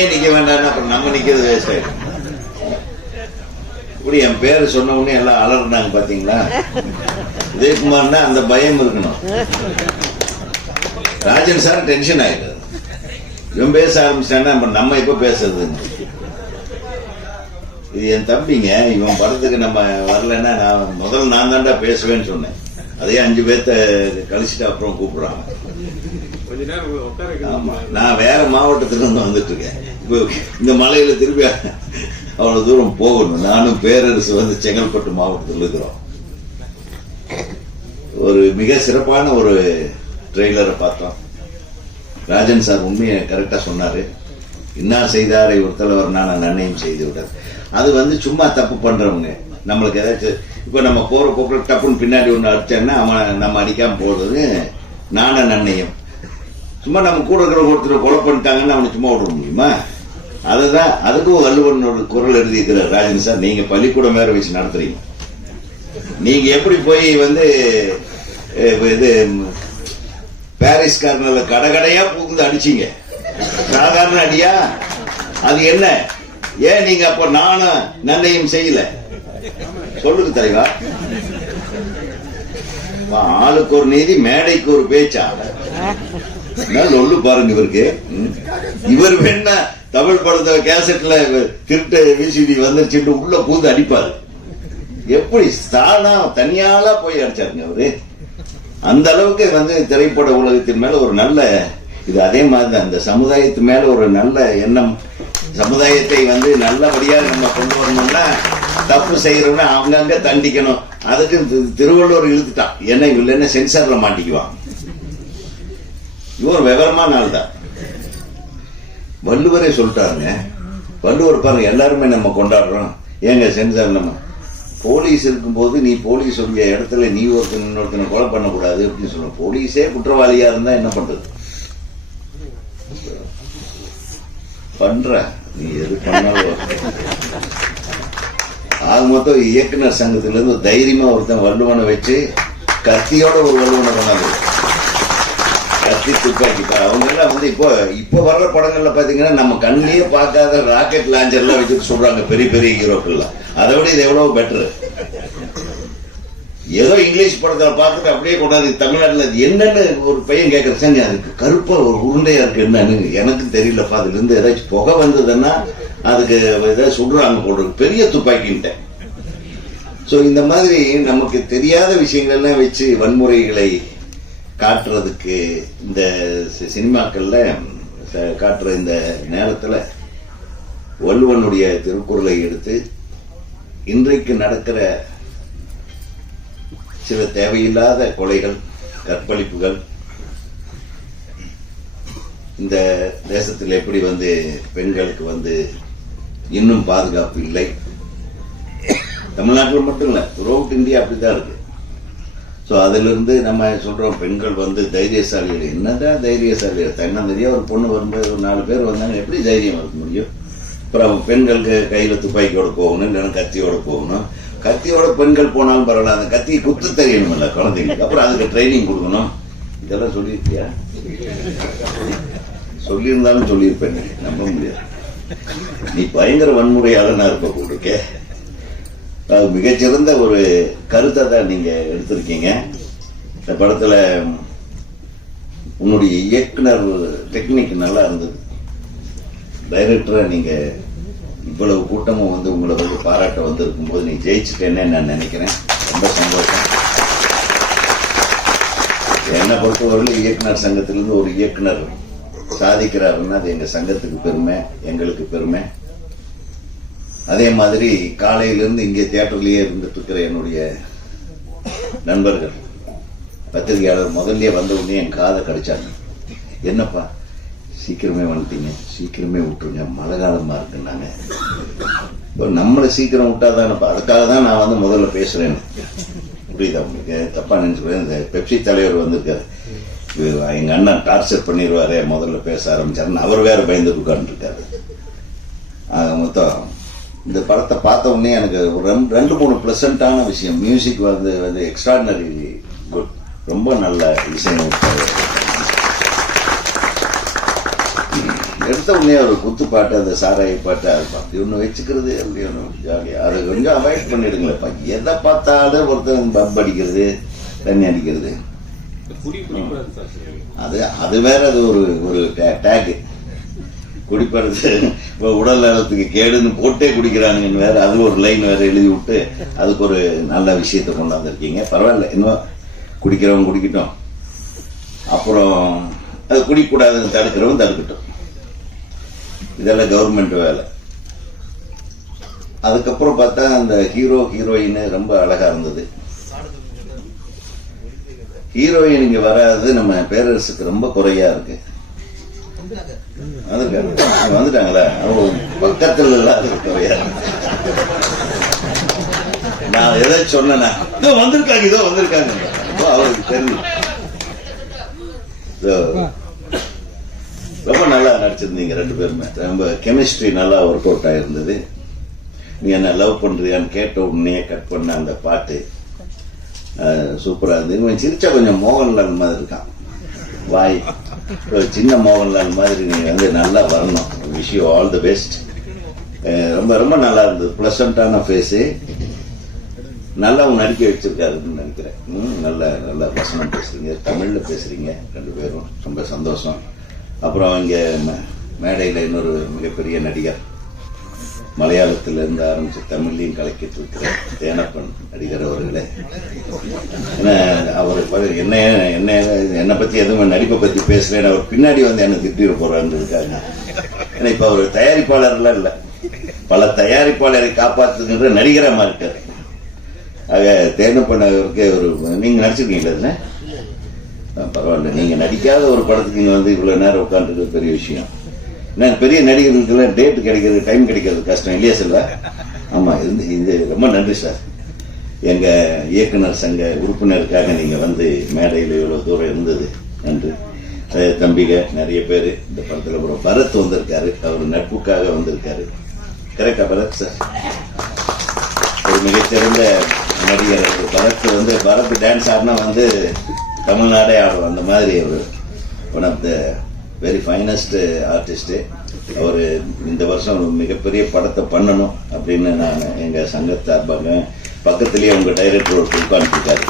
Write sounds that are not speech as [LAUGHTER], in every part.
நீயே நிக்க வேண்டாம்னா அப்புறம் நம்ம நிக்கிறது வேஸ்ட் ஆயிடும். இப்படி என் பேரை சொன்ன உடனே எல்லாம் அலர்னாங்க பாத்தீங்களா? உதயகுமார்னா அந்த பயம் இருக்கணும். ராஜன் சார் டென்ஷன் ஆயிடுது இவன் பேச ஆரம்பிச்சான்னா நம்ம எப்ப பேசுறது இது என் தம்பிங்க இவன் படத்துக்கு நம்ம வரலைன்னா நான் முதல்ல நான் தான்டா பேசுவேன்னு சொன்னேன். அதே அஞ்சு பேர்த்த கழிச்சிட்டு அப்புறம் கூப்பிடுறாங்க ஆமா நான் வேற மாவட்டத்துல இருந்து வந்துட்டு இருக்கேன். இந்த மலையில திருப்பி அவ்வளவு தூரம் போகணும். நானும் பேரரசு வந்து செங்கல்பட்டு மாவட்டத்தில் இருக்கிறோம். ஒரு மிக சிறப்பான ஒரு ட்ரெய்லரை பார்த்தோம். ராஜன் சார் உண்மையை கரெக்டா சொன்னாரு. என்ன செய்தாரை ஒரு தலைவர் நான் நன்னையும் செய்து விட்டார் அது வந்து சும்மா தப்பு பண்றவங்க. நம்மளுக்கு ஏதாச்சும் இப்ப நம்ம போற போக்குல டப்புன்னு பின்னாடி ஒண்ணு அடிச்சோன்னா அவன் நம்ம அடிக்காம போறது நான நன்மையும் சும்மா நம்ம கூட இருக்கிற ஒருத்தர் கொலை பண்ணிட்டாங்கன்னு அவனை சும்மா விட முடியுமா? அதுதான் அதுக்கும் வள்ளுவனோட குரல் எழுதியிருக்கிறார். ராஜன் சார் நீங்க பள்ளிக்கூடம் வேற வச்சு நடத்துறீங்க. நீங்க எப்படி போய் வந்து இது பாரிஸ் கார்னர்ல கடகடையா புகுந்து அடிச்சீங்க? சாதாரண அடியா? அது என்ன? ஏன் நீங்க அப்ப நானும் நன்மையும் செய்யல? சொல்லுங்க தலைவா. ஆளுக்கு ஒரு நீதி மேடைக்கு ஒரு பேச்சா என்ன பாருங்க இவருக்கு. இவர் வேணா தமிழ் படத்தை கேசட்ல திருட்டு விசிடி வந்துருச்சுட்டு உள்ள பூந்து அடிப்பாரு. எப்படி தானா தனியால போய் அடிச்சாருங்க அவரு? அந்த அளவுக்கு வந்து திரைப்பட உலகத்தின் மேல ஒரு நல்ல இது அதே மாதிரி தான். அந்த சமுதாயத்து மேல ஒரு நல்ல எண்ணம் சமுதாயத்தை வந்து நல்லபடியாக நம்ம கொண்டு வரணும்னா தப்பு செய்யறோம்னா அங்கங்க தண்டிக்கணும். அதுக்கு திருவள்ளுவர் இழுத்துட்டான். என்ன இல்லைன்னு சென்சார்ல மாட்டிக்குவான். இவர் விவரமான ஆள் தான் வள்ளுவரே சொல்லிட்டாருங்க. வள்ளுவர் பாருங்க எல்லாருமே நம்ம கொண்டாடுறோம். ஏங்க சென்சார் நம்ம? போலீஸ் இருக்கும்போது நீ போலீஸ் உடைய இடத்துல நீ ஒருத்தன் இன்னொருத்தனை கொலை பண்ணக்கூடாது அப்படின்னு சொல்லுவோம் போலீஸே குற்றவாளியா இருந்தா என்ன பண்றது? பண்ற. நீ எது பண்ணாலும். ஆக மொத்தம் இயக்குனர் சங்கத்துல இருந்து தைரியமா ஒருத்தன் வள்ளுவனை வச்சு கத்தியோட ஒரு வள்ளுவனை கொண்டாந்து கத்தி துப்பாக்கி அவங்க எல்லாம் வந்து இப்போ இப்போ வர்ற படங்கள்ல பாத்தீங்கன்னா நம்ம கண்ணிலேயே பார்க்காத ராக்கெட் லாஞ்சர்லாம் வச்சுட்டு சொல்றாங்க பெரிய பெரிய ஹீரோக்கள்லாம் அதை விட இது எவ்வளவு பெட்ரு ஏதோ இங்கிலீஷ் படத்தை பார்த்துட்டு அப்படியே கொண்டாந்து தமிழ்நாட்டில் இது என்னன்னு ஒரு பையன் கேட்கற அதுக்கு கருப்பா ஒரு உருண்டையா இருக்கு என்னன்னு எனக்கு தெரியலப்பா அதுல இருந்து ஏதாச்சும் புகை வந்ததுன்னா அதுக்கு ஏதாவது சுடுறாங்க போடுறது பெரிய துப்பாக்கின்ட்டேன் ஸோ இந்த மாதிரி நமக்கு தெரியாத விஷயங்கள்லாம் வச்சு வன்முறைகளை காட்டுறதுக்கு இந்த சி- சினிமாக்கள்ல காட்டுற இந்த நேரத்தில் வள்ளுவனுடைய திருக்குறளை எடுத்து இன்றைக்கு நடக்கிற சில தேவையில்லாத கொலைகள் கற்பழிப்புகள் இந்த தேசத்தில் எப்படி வந்து பெண்களுக்கு வந்து இன்னும் பாதுகாப்பு இல்லை தமிழ்நாட்டில் மட்டும் இல்லை த்ரூஅவுட் இந்தியா அப்படிதான் இருக்கு. ஸோ அதிலிருந்து நம்ம சொல்கிறோம் பெண்கள் வந்து தைரியசாலிகள். என்னதான் தைரியசாலிகள்? தன்னந்தரியாக ஒரு பொண்ணு வரும்போது ஒரு நாலு பேர் வந்தாங்க எப்படி தைரியம் இருக்க முடியும்? அப்புறம் பெண்களுக்கு கையில் துப்பாக்கியோடு போகணும் இல்லைன்னா கத்தியோட போகணும். கத்தியோட பெண்கள் போனாலும் பரவாயில்ல. அந்த கத்தியை குத்து தெரியணும்ல குழந்தைங்களுக்கு. அப்புறம் அதுக்கு ட்ரைனிங் கொடுக்கணும். இதெல்லாம் சொல்லியிருக்கியா? சொல்லியிருந்தாலும் சொல்லியிருப்பேன். நம்ப முடியாது. நீ பயங்கர வன்முறையாளனா இருப்ப போட்டிருக்கே அது மிகச்சிறந்த ஒரு கருத்தை தான் நீங்க எடுத்திருக்கீங்க. இந்த படத்துல உன்னுடைய இயக்குனர் டெக்னிக் நல்லா இருந்தது. டைரக்டரா நீங்க இவ்வளவு கூட்டமும் வந்து உங்களை வந்து பாராட்ட வந்திருக்கும் போது நீ ஜெயிச்சுட்டேன்னு நான் நினைக்கிறேன். ரொம்ப சந்தோஷம். என்னை பொறுத்தவரையிலும் இயக்குனர் சங்கத்திலிருந்து ஒரு இயக்குனர் சாதிக்கிறாருன்னா அது எங்க சங்கத்துக்கு பெருமை எங்களுக்கு பெருமை. அதே மாதிரி காலையிலிருந்து இங்கே தியேட்டர்லயே இருந்துட்டு இருக்கிற என்னுடைய நண்பர்கள் பத்திரிகையாளர் முதல்ல வந்த உடனே என் காதை கடிச்சாங்க. என்னப்பா சீக்கிரமே வந்துட்டீங்க. சீக்கிரமே விட்டுருங்க. மழை காலமா இருக்குன்னாங்க. இப்போ நம்மளை சீக்கிரம் விட்டாதானப்பா. அதுக்காக தான் நான் வந்து முதல்ல பேசுறேன். புரியுதா உங்களுக்கு? தப்பா நினைச்சுக்கிறேன். இந்த பெப்சி தலைவர் வந்திருக்காரு. எங்கள் எங்க அண்ணன் டார்ச்சர் பண்ணிடுவாரே முதல்ல பேச ஆரம்பிச்சாருன்னு அவர் வேற பயந்து உட்காந்துருக்காரு ஆக மொத்தம் இந்த படத்தை பார்த்த உடனே எனக்கு ஒரு ரெண்டு- ரெண்டு மூணு ப்ளசண்டான விஷயம். மியூசிக் வந்து வந்து எக்ஸ்ட்ராடினரி குட் ரொம்ப நல்ல இசையமைப்பாளர் எடுத்த உடனே ஒரு குத்து பாட்டு அந்த சாராய பாட்டு அது அப்படி ஒன்று வச்சுக்கிறது அப்படி ஒன்று ஜாலியாக அதை கொஞ்சம் அவாய்ட் பண்ணிடுங்களேப்பா எதை பார்த்தாலும் ஒருத்தன் பப் அடிக்கிறது தண்ணி அடிக்கிறது. அது அது வேற அது ஒரு ஒரு டேக் குடிப்பறது இப்போ உடல் நலத்துக்கு கேடுன்னு போட்டே குடிக்கிறானுங்கன்னு வேற அது ஒரு லைன் வேற எழுதி விட்டு அதுக்கு ஒரு நல்ல விஷயத்தை கொண்டாந்துருக்கீங்க. பரவாயில்ல. இன்னும் குடிக்கிறவன் குடிக்கட்டும். அப்புறம் அது குடிக்கக்கூடாதுன்னு தடுக்கிறவன் தடுக்கட்டும். இதெல்லாம் கவர்மெண்ட் வேலை. அதுக்கப்புறம் பார்த்தா அந்த ஹீரோ ஹீரோயின் ரொம்ப அழகா இருந்தது. ஹீரோயின் இங்க வராது நம்ம பேரரசுக்கு ரொம்ப குறையா இருக்கு. வந்துட்டாங்களா? பக்கத்தில் பக்கத்துல இல்லாத குறையா நான் எதை சொன்னேன்னா இதோ வந்திருக்காங்க இதோ வந்திருக்காங்க. அப்போ அவருக்கு தெரியும் ரொம்ப நல்லா நடிச்சிருந்தீங்க ரெண்டு பேருமே. ரொம்ப கெமிஸ்ட்ரி நல்லா ஒர்க் அவுட் ஆயிருந்தது. நீ என்ன லவ் பண்றியான்னு கேட்ட உடனே கட் பண்ண அந்த பாட்டு சூப்பராக சூப்பரா இருந்தது. இவன் சிரிச்சா கொஞ்சம் மோகன்லால் மாதிரி இருக்கான். வாய். ஒரு சின்ன மோகன்லால் மாதிரி நீ வந்து நல்லா வரணும். Wish you all the best ரொம்ப ரொம்ப நல்லா இருந்தது. பிளசண்டான ஃபேஸு நல்லா அவங்க நடிக்க வச்சிருக்காருன்னு நினைக்கிறேன். ம், நல்ல நல்ல வசனம் பேசுறீங்க. தமிழ்ல பேசுறீங்க ரெண்டு பேரும். ரொம்ப சந்தோஷம். அப்புறம் இங்கே மேடையில் இன்னொரு மிகப்பெரிய நடிகர். மலையாளத்துல இருந்து ஆரம்பிச்சு தமிழ்லையும் கலக்கிட்டு இருக்கிற தேனப்பன் நடிகர் அவர்களே. ஏன்னா அவர் என்ன என்ன என்னை பத்தி எதுவும் நடிப்பை பத்தி பேசலன்னு அவர் பின்னாடி வந்து என்ன திட்டிட போறான்னு இருக்காங்க. ஏன்னா இப்ப அவர் தயாரிப்பாளர்லாம் இல்ல. பல தயாரிப்பாளரை காப்பாற்றுகின்ற நடிகரமா மாறிட்டார். ஆக தேனப்பன் அவருக்கு ஒரு நீங்க நடிச்சிருக்கீங்களா இதுல? பரவாயில்ல. நீங்க நடிக்காத ஒரு படத்துக்கு நீங்கள் வந்து இவ்வளவு நேரம் உட்காந்துருக்கு பெரிய விஷயம். என்ன பெரிய நடிகர்களுக்கெல்லாம் டேட் கிடைக்கிறது டைம் கிடைக்கிறது கஷ்டம் இல்லையா செல்வா? ஆமா இது இது ரொம்ப நன்றி சார். எங்க இயக்குனர் சங்க உறுப்பினருக்காக நீங்க வந்து மேடையில் இவ்வளவு தூரம் இருந்தது. நன்றி. தம்பிக நிறைய பேர் இந்த படத்துல அப்புறம் பரத் வந்திருக்காரு. அவர் நட்புக்காக வந்திருக்காரு. கரெக்டா பரத் சார்? ஒரு மிகச்சிறந்த நடிகர் அவர். பரத் வந்து பரத் டான்ஸ் ஆடினா வந்து தமிழ்நாடே ஆடும் அந்த மாதிரி அவர் one of the very finest artist அவர் இந்த வருஷம் மிகப்பெரிய படத்தை பண்ணணும் அப்படின்னு நான் எங்கள் சங்கத்தார் சார்பாக பக்கத்துலேயே உங்கள் டைரக்டர் ஒரு உட்காந்துருக்காரு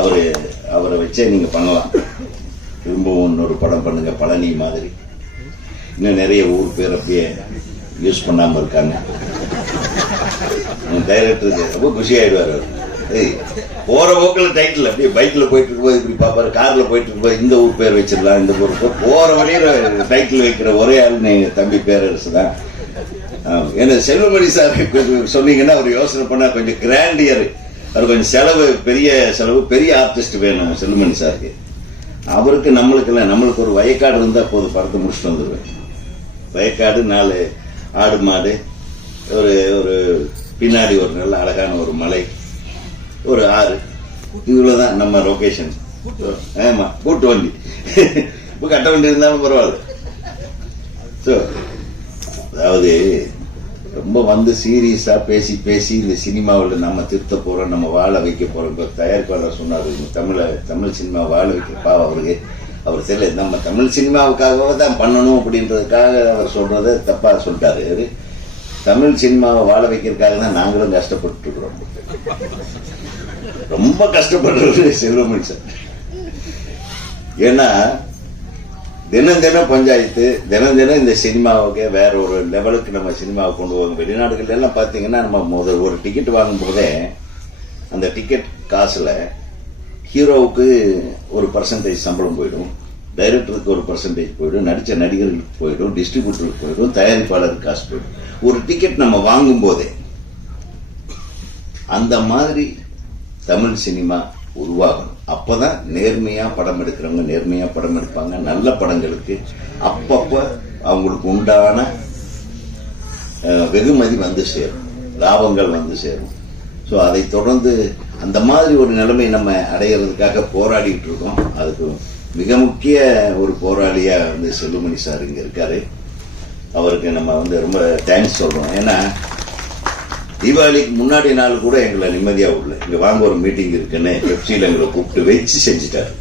அவர் அவரை வச்சே நீங்கள் பண்ணலாம். திரும்பவும் இன்னொரு படம் பண்ணுங்க பழனி மாதிரி. இன்னும் நிறைய ஊர் பேர் அப்படியே யூஸ் பண்ணாமல் இருக்காங்க. டைரக்டருக்கு ரொம்ப குஷி ஆயிடுவார் அவர். ஏய், போற போக்கில் டைட்டில் அப்படியே பைக்ல போயிட்டு இருக்கும்போது இப்படி பார்ப்பாரு கார்ல போயிட்டு இருக்கும்போது இந்த ஊர் பேர் வச்சிடலாம் இந்த ஊர் போற வழியில் டைட்டில் வைக்கிற ஒரே ஆள் எங்கள் தம்பி பேரரசு தான் ஏன்னா செல்வமணி சார் சொன்னீங்கன்னா அவர் யோசனை பண்ணா கொஞ்சம் கிராண்டியர் அவர் கொஞ்சம் செலவு பெரிய செலவு பெரிய ஆர்டிஸ்ட் வேணும் செல்வமணி சாருக்கு. அவருக்கு நம்மளுக்கு இல்லை நம்மளுக்கு ஒரு வயக்காடு இருந்தால் போதும் படத்தை முடிச்சுட்டு வந்துடுவேன். வயக்காடு நாலு ஆடு மாடு ஒரு ஒரு பின்னாடி ஒரு நல்ல அழகான ஒரு மலை ஒரு ஆறு. இவ்வளவுதான் நம்ம லொகேஷன் ஆமா கூட்டு வண்டி. இப்போ கட்ட வண்டி இருந்தாலும் பரவாயில்ல. ஸோ அதாவது ரொம்ப வந்து சீரியஸா பேசி பேசி இந்த சினிமாவில் நம்ம திருத்த போறோம் நம்ம வாழ வைக்க போறோம். இப்போ தயாரிப்பாளர் சொன்னார் தமிழ தமிழ் சினிமா வாழ வைக்கப்பா அவருக்கு. அவர் தெரியல நம்ம தமிழ் சினிமாவுக்காகவே தான் பண்ணணும் அப்படின்றதுக்காக அவர் சொல்றதை தப்பா சொல்லிட்டாரு. தமிழ் சினிமாவை வாழ வைக்கிறதுக்காக தான் நாங்களும் கஷ்டப்பட்டு இருக்கிறோம் ரொம்ப கஷ்டப்படுறது செல்வமணி சார் ஏன்னா தினம் தினம் பஞ்சாயத்து தினம் தினம் இந்த சினிமாவுக்கு வேற ஒரு லெவலுக்கு நம்ம சினிமாவை கொண்டு போவோம். வெளிநாடுகள் எல்லாம் பார்த்தீங்கன்னா நம்ம முதல் ஒரு டிக்கெட் வாங்கும் போதே அந்த டிக்கெட் காசுல ஹீரோவுக்கு ஒரு பர்சன்டேஜ் சம்பளம் போயிடும். டைரக்டருக்கு ஒரு பர்சன்டேஜ் போயிடும் நடித்த நடிகர்களுக்கு போயிடும் டிஸ்ட்ரிபியூட்டருக்கு போயிடும் தயாரிப்பாளருக்கு காசு போயிடும். ஒரு டிக்கெட் நம்ம வாங்கும் போதே அந்த மாதிரி தமிழ் சினிமா உருவாகணும் அப்பதான் நேர்மையா படம் எடுக்கிறவங்க நேர்மையா படம் எடுப்பாங்க. நல்ல படங்களுக்கு அப்பப்ப அவங்களுக்கு உண்டான வெகுமதி வந்து சேரும். லாபங்கள் வந்து சேரும். ஸோ அதை தொடர்ந்து அந்த மாதிரி ஒரு நிலைமை நம்ம அடையிறதுக்காக போராடிட்டு இருக்கோம். அதுக்கு மிக முக்கிய ஒரு போராளியா வந்து செல்லுமணி சார் இங்க இருக்காரு. அவருக்கு நம்ம வந்து ரொம்ப தேங்க்ஸ் சொல்றோம். ஏன்னா தீபாவளிக்கு முன்னாடி நாள் கூட எங்களை நிம்மதியா விடல. இங்க வாங்க ஒரு மீட்டிங் இருக்குன்னு பெப்சியில் எங்களை கூப்பிட்டு வச்சு செஞ்சுட்டாரு.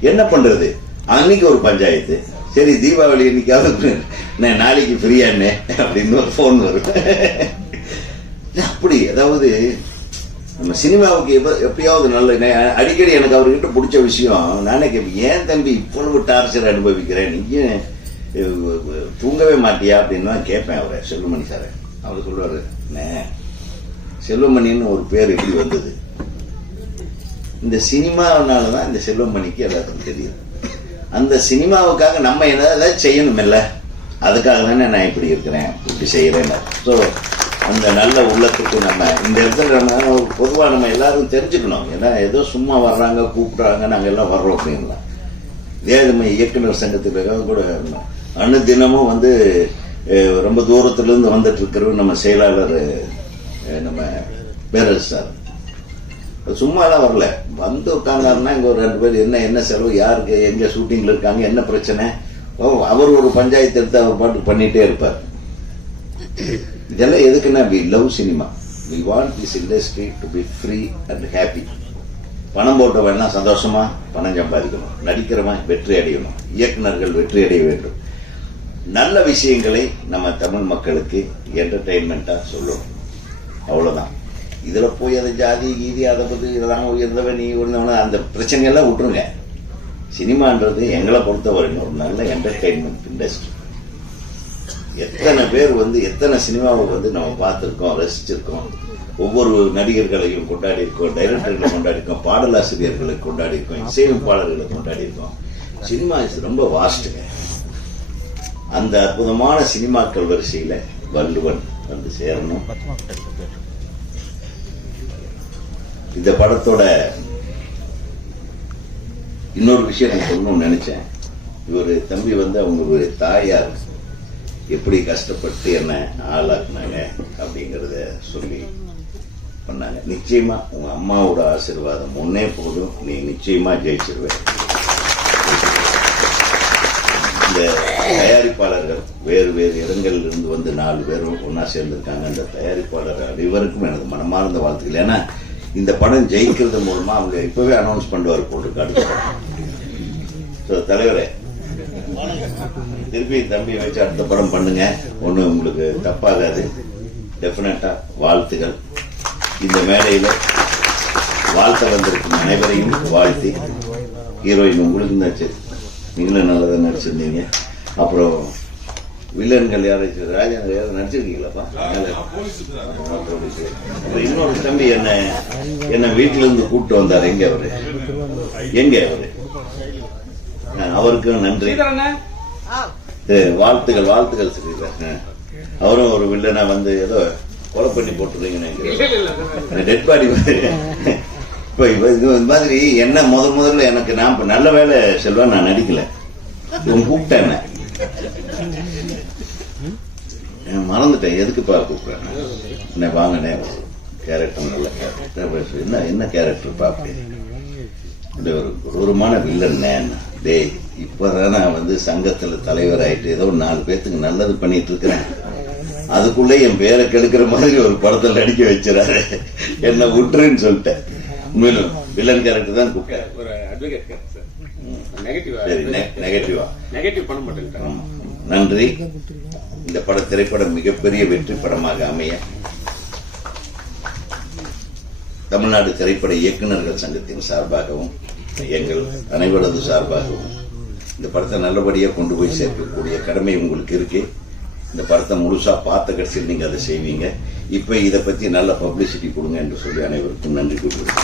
என்ன பண்றது? அன்னைக்கு ஒரு பஞ்சாயத்து. சரி தீபாவளி இன்னைக்காவது நான் நாளைக்கு ஃப்ரீயாண்ணே அப்படின்னு ஒரு ஃபோன் வரும். [LAUGHS] அப்படி அதாவது நம்ம சினிமாவுக்கு எப்போ எப்பயாவது நல்ல அடிக்கடி எனக்கு அவர்கிட்ட பிடிச்ச விஷயம் நானே கேட்பேன் ஏன் தம்பி இவ்வளவு டார்ச்சர் அனுபவிக்கிறேன் நீ தூங்கவே மாட்டியா? அப்படின்னு தான் கேட்பேன் அவரை செல்வமணி சார். அவர் சொல்லுவார் அண்ணே செல்வமணின்னு ஒரு பேர் எப்படி வந்தது? இந்த சினிமாவனால தான் இந்த செல்வமணிக்கு எல்லாத்துக்கும் தெரியும். அந்த சினிமாவுக்காக நம்ம ஏதாவது செய்யணுமில்ல. அதுக்காக தானே நான் இப்படி இருக்கிறேன் இப்படி செய்கிறேன் ஸோ அந்த நல்ல உள்ளத்துக்கு நம்ம இந்த இடத்துல நம்ம பொதுவாக நம்ம எல்லாரும் தெரிஞ்சுக்கணும். ஏன்னா ஏதோ சும்மா வர்றாங்க கூப்பிட்றாங்க நாங்கள் எல்லாம் வர்றோம் அப்படின்லாம் இதே நம்ம இயக்குனர் சங்கத்துக்காக கூட அணு தினமும் வந்து ரொம்ப தூரத்துலேருந்து வந்துட்டு இருக்கிறவர் நம்ம செயலாளர் நம்ம பேரரசு சார். சும்மாலாம் வரல. வந்து உட்காந்தாருன்னா இங்கே ஒரு ரெண்டு பேர் என்ன என்ன செலவு யாருக்கு எங்கே ஷூட்டிங்கில் இருக்காங்க என்ன பிரச்சனை? ஓ அவர் ஒரு பஞ்சாயத்து எடுத்து அவர் பாட்டு பண்ணிகிட்டே இருப்பார். இதெல்லாம் எதுக்குன்னா we love cinema we want this industry to be free and happy பணம் போட்டவன்னா சந்தோஷமா பணம் சம்பாதிக்கணும். நடிக்கிறவன் வெற்றி அடையணும். இயக்குனர்கள் வெற்றி அடைய வேண்டும். நல்ல விஷயங்களை நம்ம தமிழ் மக்களுக்கு என்டர்டெயின்மெண்ட்டாக சொல்லணும். அவ்வளோதான் இதில் போய் அதை ஜாதி கீதி அதை பற்றி இதெல்லாம் உயர்ந்தவன் நீ உயர்ந்தவன அந்த பிரச்சனையெல்லாம் விட்டுருங்க. சினிமான்றது எங்களை பொறுத்தவரை ஒரு நல்ல என்டர்டெயின்மெண்ட் இண்டஸ்ட்ரி எத்தனை பேர் வந்து எத்தனை சினிமாவை வந்து நம்ம பார்த்துருக்கோம் ரசிச்சிருக்கோம். ஒவ்வொரு நடிகர்களையும் கொண்டாடி இருக்கோம் டைரக்டர்களை கொண்டாடி இருக்கோம் பாடலாசிரியர்களை கொண்டாடி இருக்கோம் இசையமைப்பாளர்களை கொண்டாடி இருக்கோம் சினிமா இஸ் ரொம்ப வாஸ்ட்டுங்க அந்த அற்புதமான சினிமாக்கள் வரிசையில வள்ளுவன் வந்து சேரணும். இந்த படத்தோட இன்னொரு விஷயம் நான் சொல்லணும்னு நினைச்சேன். இவர் தம்பி வந்து அவங்க ஒரு தாயார். எப்படி கஷ்டப்பட்டு என்ன ஆளாக்குனாங்க அப்படிங்கிறத சொல்லி பண்ணாங்க. நிச்சயமா உங்க அம்மாவோட ஆசீர்வாதம் முன்னே போதும். நீ நிச்சயமா ஜெயிச்சிருவேன் இந்த தயாரிப்பாளர்கள் வேறு வேறு இடங்கள்ல இருந்து வந்து நாலு பேரும் ஒன்னா சேர்ந்திருக்காங்க. அந்த தயாரிப்பாளர் அனைவருக்கும் எனது மனமார்ந்த வாழ்த்துக்கள். ஏன்னா இந்த படம் ஜெயிக்கிறது மூலமா அவங்க இப்பவே அனௌன்ஸ் பண்ணுவார் போட்டு தலைவரே திருப்பி தம்பி வச்சு அடுத்த படம் பண்ணுங்க. ஒன்றும் உங்களுக்கு தப்பாகாது. டெஃபினட்டா வாழ்த்துகள். இந்த மேடையில வாழ்த்த வந்திருக்கும் அனைவரையும் வாழ்த்தி ஹீரோயின் உங்களுக்கு நடிச்சு நீங்களும் நல்லதாக தான் நடிச்சிருந்தீங்க. அப்புறம் வில்லன்கள் யாராச்சும் ராஜாங்க யாரும் நடிச்சிருக்கீங்களாப்பா? அப்புறம் இன்னொரு தம்பி என்ன என்ன வீட்டிலேருந்து கூப்பிட்டு வந்தார். எங்க அவரு? எங்க அவரு? அவருக்கும் நன்றி. வாழ்த்துகள் வாழ்த்துகள் சொல்லிடுறேன் அவரும் ஒரு வில்லனா வந்து ஏதோ கொலை பண்ணி போட்டுருவீங்கன்னு டெட் பாடி இப்ப இது இந்த மாதிரி என்ன முத முதல்ல எனக்கு நான் இப்ப நல்ல வேலை செல்வா நான் நடிக்கல. கூப்பிட்டேன் என்ன. நான் மறந்துட்டேன். எதுக்குப்பா கூப்பிடுறேன்? என்ன வாங்கினே கேரக்டர் நல்ல கேரக்டர் என்ன என்ன கேரக்டர்ப்பா அப்படி ஒரு கொடூரமான வில்லன் டேய் இப்பதான் நான் வந்து சங்கத்துல தலைவர் ஆயிட்டு ஏதோ நாலு பேத்துக்கு நல்லது பண்ணிட்டு இருக்கிறேன் அதுக்குள்ளே என் பேரை கெடுக்கிற மாதிரி ஒரு படத்துல நடிக்க வச்சிடாரு என்ன விட்டுருன்னு சொல்லிட்டேன். உண்மையிலும் வில்லன் கேரக்டர் தான் கூப்பிட்டேன் ஒரு அட்வொகேட் சார். நெகட்டிவ் சரி நெகட்டிவா நெகட்டிவ் பண்ண மாட்டேன். நன்றி. இந்த பட திரைப்படம் மிகப்பெரிய வெற்றி படமாக அமைய. தமிழ்நாடு திரைப்பட இயக்குநர்கள் சங்கத்தின் சார்பாகவும் எங்கள் அனைவரது சார்பாகவும் இந்த படத்தை நல்லபடியாக கொண்டு போய் சேர்க்கக்கூடிய கடமை உங்களுக்கு இருக்கு. இந்த படத்தை முழுசாக பார்த்த கடைசியில் நீங்கள் அதை செய்வீங்க. இப்போ இதை பற்றி நல்ல பப்ளிசிட்டி கொடுங்க என்று சொல்லி அனைவருக்கும் நன்றி கூறுகிறேன்.